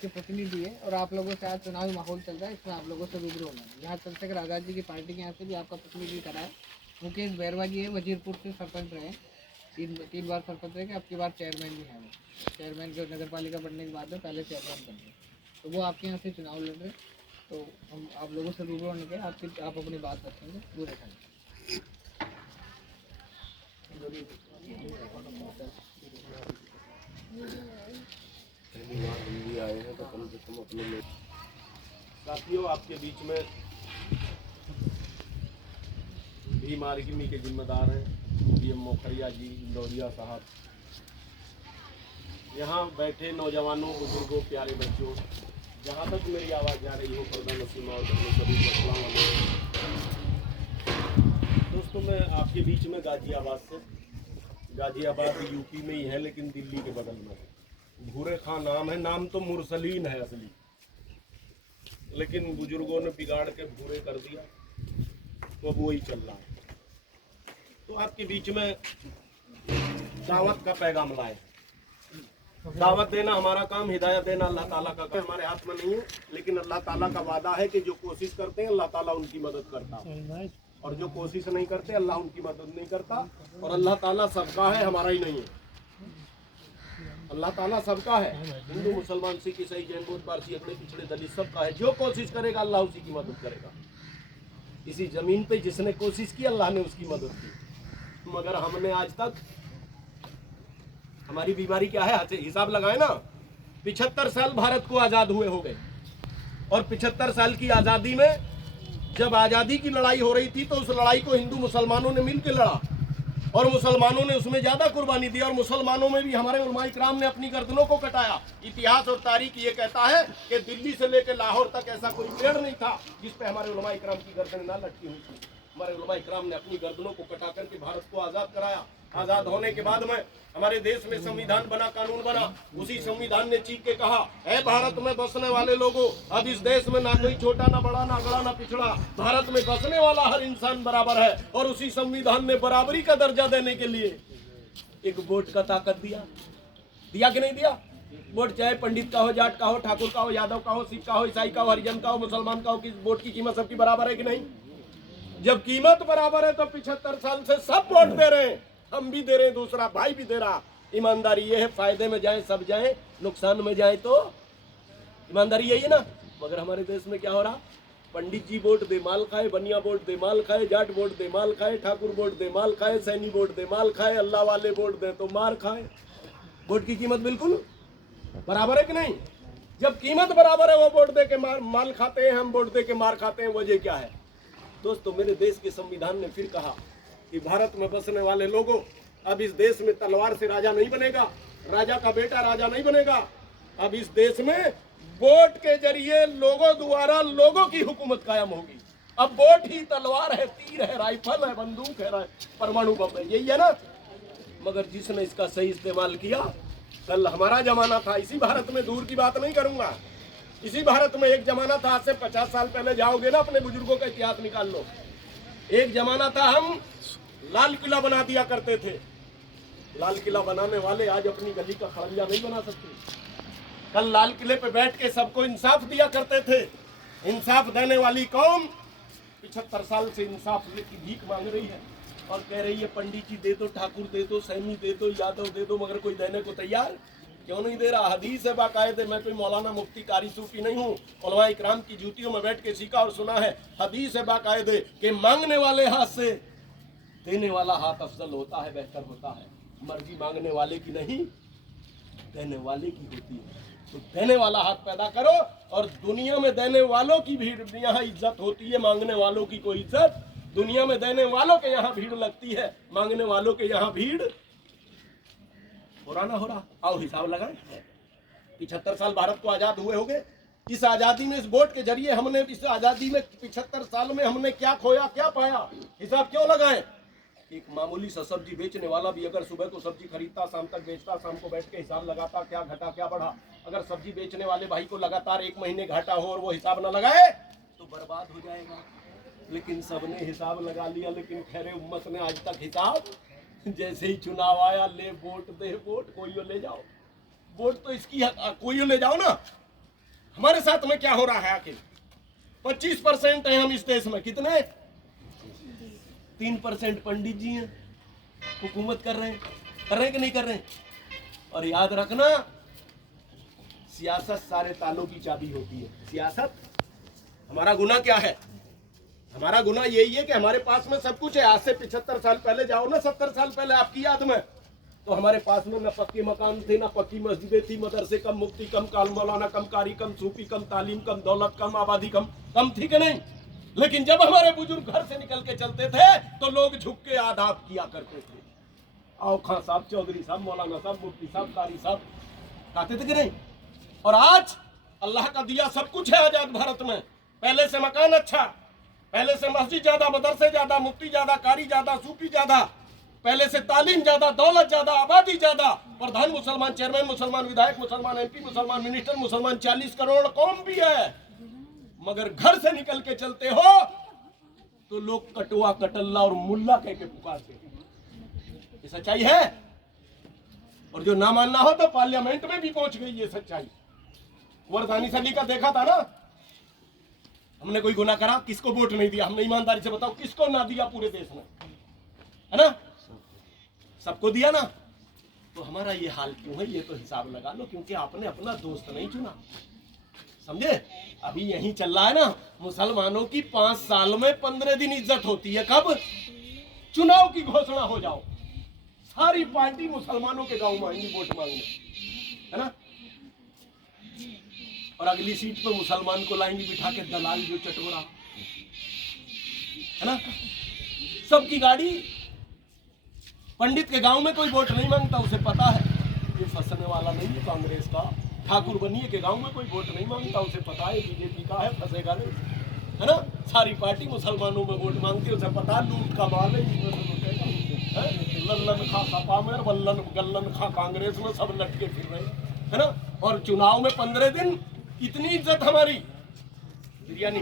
आपके प्रतिनिधि है और आप लोगों से आज चुनावी माहौल चल रहा है, इसमें आप लोगों से रूबरू होना है। यहाँ चंद्रशेखर आज़ाद जी की पार्टी के यहाँ से भी आपका प्रतिनिधि करा है। मुकेश बैरवा जी है, वजीरपुर से सरपंच रहे, तीन बार सरपंच रहे, अब की बार चेयरमैन भी है। वो चेयरमैन के नगर पालिका बनने के बाद में पहले चेयरमैन बन गए, तो वो आपके यहाँ से चुनाव लड़ रहे। तो हम आप लोगों से रूबरू होने के आप अपनी बात रखेंगे पूरे टाइम। साथियों, आपके बीच में भीम आर्मी के जिम्मेदार हैं पीएम मोखरिया जी, इंदौरिया साहब, यहाँ बैठे नौजवानों, बुजुर्गों, प्यारे बच्चों, जहाँ तक मेरी आवाज़ जा रही हो, पर्दा नसीमा और सभी दोस्तों, मैं आपके बीच में गाजियाबाद से, गाजियाबाद यूपी में ही है लेकिन दिल्ली के बगल में है। भूरे खां नाम है, नाम तो मुरसलीन है असली, लेकिन बुजुर्गों ने बिगाड़ के भूरे कर दिया, तो अब वही चल रहा है। तो आपके बीच में दावत का पैगाम लाए। दावत देना हमारा काम, हिदायत देना अल्लाह ताला का काम, हमारे हाथ में नहीं है, लेकिन अल्लाह ताला का वादा है कि जो कोशिश करते हैं अल्लाह ताला उनकी मदद करता है, और जो कोशिश नहीं करते अल्लाह उनकी मदद नहीं करता। और अल्लाह ताला सबका है, हमारा ही नहीं है। अल्लाह ताला सबका है, हिंदू, मुसलमान, सिख, ईसाई, जैन, बौद्ध, पारसी, अगड़े पिछड़े, दलित, सबका है। जो कोशिश करेगा अल्लाह उसी की मदद करेगा। इसी जमीन पे जिसने कोशिश की अल्लाह ने उसकी मदद की। मगर हमने आज तक, हमारी बीमारी क्या है, हिसाब लगाए ना, 75 साल भारत को आजाद हुए हो गए, और 75 साल की आजादी में जब आजादी की लड़ाई हो रही थी तो उस लड़ाई को हिंदू मुसलमानों ने मिलकर लड़ा, और मुसलमानों ने उसमें ज्यादा कुर्बानी दी, और मुसलमानों में भी हमारे उलमाए किराम ने अपनी गर्दनों को कटाया। इतिहास और तारीख ये कहता है कि दिल्ली से लेकर लाहौर तक ऐसा कोई पेड़ नहीं था जिस पे हमारे उलमाए किराम की गर्दन ना लटकी हुई थी। हमारे उलमाए किराम ने अपनी गर्दनों को कटा करके भारत को आजाद कराया। आजाद होने के बाद में हमारे देश में संविधान बना, कानून बना। उसी संविधान ने चीख के कहा, है भारत में बसने वाले लोगों, अब इस देश में ना कोई छोटा, ना बड़ा, ना बड़ा, ना पिछड़ा, भारत में बसने वाला हर इंसान बराबर है। और उसी संविधान ने बराबरी का दर्जा देने के लिए एक वोट का ताकत दिया कि नहीं दिया? वोट चाहे पंडित का हो, जाट का हो, ठाकुर का हो, यादव का हो, सिख का हो, ईसाई का हो, हरिजन का हो, मुसलमान का हो, किस वोट की कीमत सबकी बराबर है कि नहीं? जब कीमत बराबर है तो 75 साल से सब वोट दे रहे हैं, हम भी दे रहे हैं, दूसरा भाई भी दे रहा। ईमानदारी ये है, फायदे में जाए सब जाए, नुकसान में जाए तो ईमानदारी यही है ना। मगर हमारे देश में क्या हो रहा, पंडित जी वोट दे माल खाए, बनिया वोट दे माल खाए, जाट वोट दे माल खाए, ठाकुर वोट दे माल खाए, सैनी वोट दे माल खाए, अल्लाह वाले वोट दे तो मार खाए। वोट की कीमत बिल्कुल बराबर है कि नहीं? जब कीमत बराबर है, वो वोट दे के माल खाते हैं, हम वोट दे के मार खाते हैं। वजह क्या है दोस्तों? मेरे देश के संविधान ने फिर कहा कि भारत में बसने वाले लोगों, अब इस देश में तलवार से राजा नहीं बनेगा, राजा का बेटा राजा नहीं बनेगा। अब इस देश में वोट के जरिए लोगों द्वारा लोगों की हुकूमत कायम होगी। अब वोट ही तलवार है, तीर है, राइफल है, बंदूक है, परमाणु बम है, यही है ना। मगर जिसने इसका सही इस्तेमाल किया, कल हमारा जमाना था, इसी भारत में, दूर की बात नहीं करूंगा, इसी भारत में एक जमाना था, आज से 50 साल पहले जाओगे ना, अपने बुजुर्गों का इतिहास निकाल लो। एक जमाना था, हम लाल किला बना दिया करते थे। लाल किला बनाने वाले आज अपनी गली का खड़ंजा नहीं बना सकते। कल लाल किले पे बैठ के सबको इंसाफ दिया करते थे। इंसाफ देने वाली कौम 75 साल से इंसाफ की भीख मांग रही है और कह रही है पंडित जी दे दो, ठाकुर दे दो, सैनी दे दो, यादव दे दो, मगर कोई देने को तैयार क्यों नहीं दे रहा? हदीस है बाकायदे, मैं कोई मौलाना मुफ्ती कारी सूफी नहीं हूँ, उलमाए इकराम की जूतियों में बैठ के सीखा और सुना है। हदीस है बाकायदे कि मांगने वाले हाथ से देने वाला हाथ अफजल होता है, बेहतर होता है। मर्जी मांगने वाले की नहीं, देने वाले की होती है। तो देने वाला हाथ पैदा करो, और दुनिया में देने वालों की भीड़ यहाँ इज्जत होती है, मांगने वालों की कोई इज्जत। दुनिया में देने वालों के यहाँ भीड़ लगती है, मांगने वालों के यहाँ भीड़ हो रहा ना हो रहा। आओ हिसाब लगाएं। 75 साल भारत को आजाद हुए हो गए। इस आजादी में, इस वोट के जरिए हमने, इस आजादी में 75 साल में हमने क्या खोया, क्या पाया, हिसाब क्यों लगाएं? एक मामूली सा सब्जी बेचने वाला भी अगर सुबह को सब्जी खरीदता, शाम तक बेचता, शाम को बैठ के हिसाब लगाता, क्या घटा क्या बढ़ा। अगर सब्जी बेचने वाले भाई को लगातार 1 महीने घाटा हो और वो हिसाब न लगाए तो बर्बाद हो जाएगा। लेकिन सबने हिसाब लगा लिया, लेकिन खैरे उम्मत ने आज तक हिसाब, जैसे ही चुनाव आया, ले वोट दे वोट, कोई ले जाओ वोट, तो इसकी कोई ले जाओ ना, हमारे साथ में क्या हो रहा है आखिर? 25% है हम इस देश में, कितने? 3% पंडित जी हैं, हुकूमत कर रहे हैं कि नहीं कर रहे हैं? और याद रखना, सियासत सारे तालों की चाबी होती है। सियासत, हमारा गुनाह क्या है? हमारा गुनाह यही है कि हमारे पास में सब कुछ है। आज से 75 साल पहले जाओ ना, 70 साल पहले आपकी याद में, तो हमारे पास में न पक्के मकान थे, ना पक्की मस्जिदें थी, मदरसे कम, मुफ्ती कम, काल मौलाना कम, कारी कम, सूफी कम, तालीम कम, दौलत कम, आबादी कम थी कि नहीं? लेकिन जब हमारे बुजुर्ग घर से निकल के चलते थे तो लोग झुक के आदाब किया करते थे। आओ खां साहब, चौधरी साहब, मौलाना साहब, मुफ्ती साहब, कारी साहब कहते थे कि नहीं? और आज अल्लाह का दिया सब कुछ है आजाद भारत में। पहले से मकान अच्छा, पहले से मस्जिद ज्यादा, मदरसे ज्यादा, मुफ्ती ज्यादा, कारी ज्यादा, सूफी ज्यादा, पहले से तालीम ज्यादा, दौलत ज्यादा, आबादी ज्यादा, प्रधान मुसलमान, चेयरमैन मुसलमान, विधायक मुसलमान, एमपी मुसलमान, मिनिस्टर मुसलमान, 40 करोड़ कौम भी है। मगर घर से निकल के चलते हो तो लोग कटुआ, कटल्ला और मुल्ला कह के पुकारते हैं। ये सच्चाई है। और जो ना मानना हो तो पार्लियामेंट में भी पहुंच गई ये सच्चाई। कुंवर सली का देखा था ना, हमने कोई गुनाह करा, किसको वोट नहीं दिया? हमने ईमानदारी से बताओ किसको ना दिया पूरे देश में, है ना? सबको दिया ना। तो हमारा ये हाल क्यों है, ये तो हिसाब लगा लो। क्योंकि आपने अपना दोस्त नहीं चुना, समझे? अभी यही चल रहा है ना, मुसलमानों की 5 साल में 15 दिन इज्जत होती है। कब? चुनाव की घोषणा हो जाओ, सारी पार्टी मुसलमानों के गांव में आएंगी वोट मांगने, है ना? और अगली सीट पे मुसलमान को लाएंगे बिठा के, दलाल जो चटोरा, है ना? सबकी गाड़ी। पंडित के गांव में कोई वोट नहीं मांगता, उसे पता है ये फंसने वाला नहीं है कांग्रेस का। ठाकुर बनिए के गांव में कोई वोट नहीं मांगता, उसे पता है बीजेपी का है, फंसेगा नहीं, है ना? सारी पार्टी मुसलमानों में वोट मांगती है, उसे पता लूट का माल है, लल्लन खा सपा में, वल्लन गल्लन खा कांग्रेस में, सब लटके फिर रहे, है ना? और चुनाव में 15 दिन, इतनी इज्जत हमारी। बिरयानी